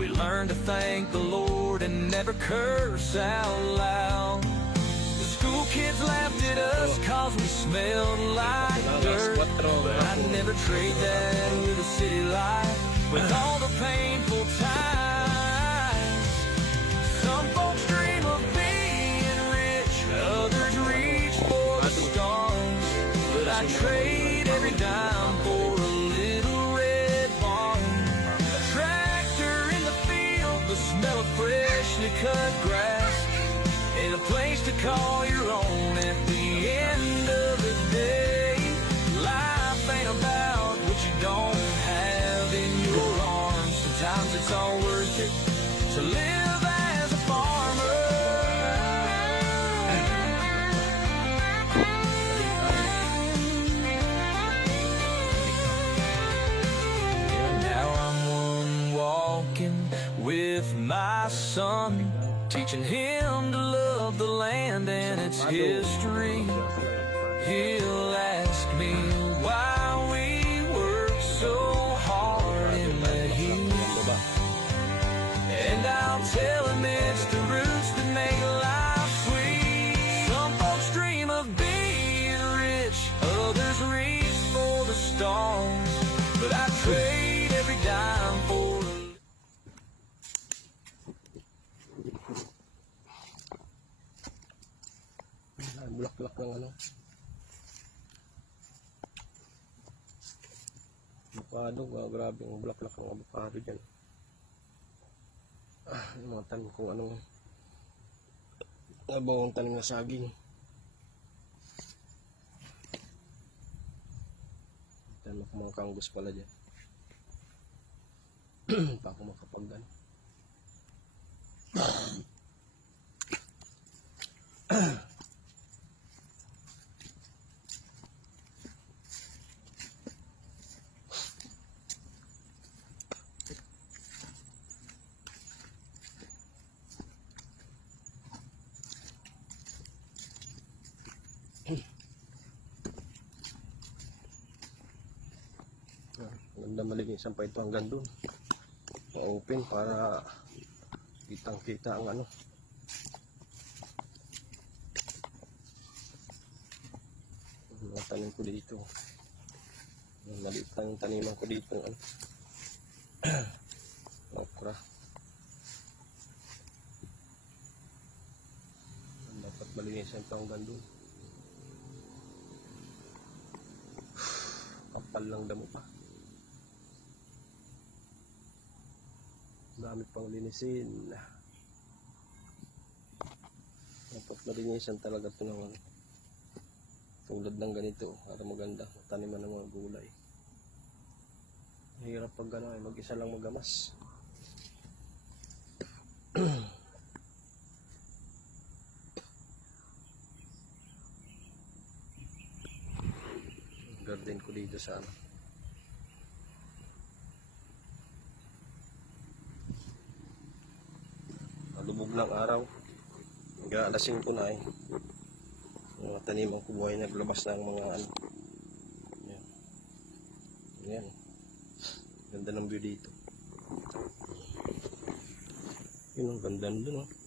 We learn to thank the Lord and never curse out loud. The school kids laughed at us cause we smelled like dirt. I'd never trade that with a city life. With all the painful times. Some folks dream of being rich, others reach for the stars. But I trade freshly cut grass. And a place to call your own at the end of the day. Life ain't about what you don't have in your arms. Sometimes it's all worth it to live son, teaching him to love the land and its history. He'll ask me why we work so Bulak-bulak ng ano. Avocado, ah, grabe ang bulaklak ng avocado dyan. Ah, yung mga tanim kung anong nabawang tanim na saging. Tanim ko mga kanggos pala dyan. pa ako makapag ano. Ah, Ganda malinis ang ito hanggang doon. open para kitang kita ang ano. Mga tanim ko dito. Maliit lang yung taniman ko dito. Ano. Okra. Dapat malinis ang ito hanggang doon. Kapal lang damo pa. Dami pang linisin. Tapos malinisan talaga ito ng ano. Tulad ng ganito para maganda. Taniman ng mga gulay. Mahirap pag gano'n ay mag-isa lang magamas. Garden ko dito sa ano. Malubog lang araw. Hanggang alas 5 na eh. Mga taniman ko buhay naglabas ng mga ano. Yan. Yan. Ganda ng view dito. Yun ang ganda doon oh.